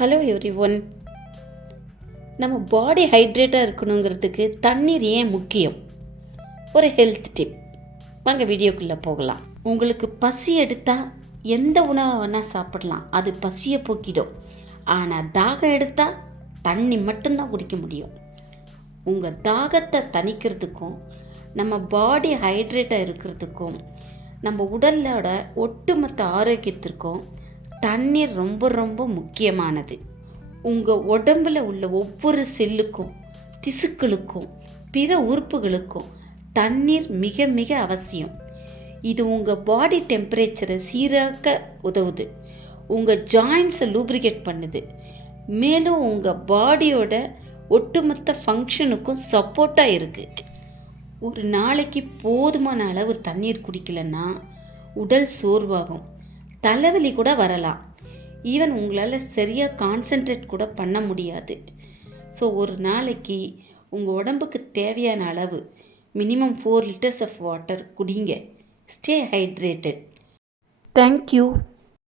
Hello every one. நம்ம பாடி ஹைட்ரேட்டாக இருக்கணுங்கிறதுக்கு தண்ணீர் ஏன் முக்கியம்? ஒரு ஹெல்த் டிப். வாங்க வீடியோக்குள்ளே போகலாம். உங்களுக்கு பசி எடுத்தால் எந்த உணவை வேணால் சாப்பிடலாம், அது பசியை போக்கிடும். ஆனால் தாகம் எடுத்தால் தண்ணி மட்டும்தான் குடிக்க முடியும். உங்கள் தாகத்தை தணிக்கிறதுக்கும் நம்ம பாடி ஹைட்ரேட்டாக இருக்கிறதுக்கும் நம்ம உடலோட ஒட்டுமொத்த ஆரோக்கியத்திற்கும் தண்ணீர் ரொம்ப ரொம்ப முக்கியமானது. உங்கள் உடம்பில் உள்ள ஒவ்வொரு செல்லுக்கும், திசுக்களுக்கும், பிற உறுப்புகளுக்கும் தண்ணீர் மிக மிக அவசியம். இது உங்கள் பாடி டெம்பரேச்சரை சீராக்க உதவுது, உங்கள் ஜாயின்ஸை லூப்ரிகேட் பண்ணுது, மேலும் உங்கள் பாடியோட ஒட்டுமொத்த ஃபங்க்ஷனுக்கும் சப்போர்ட்டாக இருக்குது. ஒரு நாளைக்கு போதுமான அளவு தண்ணீர் குடிக்கலைன்னா உடல் சோர்வாகும், தலைவலி கூட வரலாம். ஈவன் உங்களால் சரியாக கான்சென்ட்ரேட் கூட பண்ண முடியாது. ஸோ ஒரு நாளைக்கு உங்கள் உடம்புக்கு தேவையான அளவு மினிமம் 4 liters ஆஃப் வாட்டர் குடிங்க. Stay hydrated. தேங்க்யூ.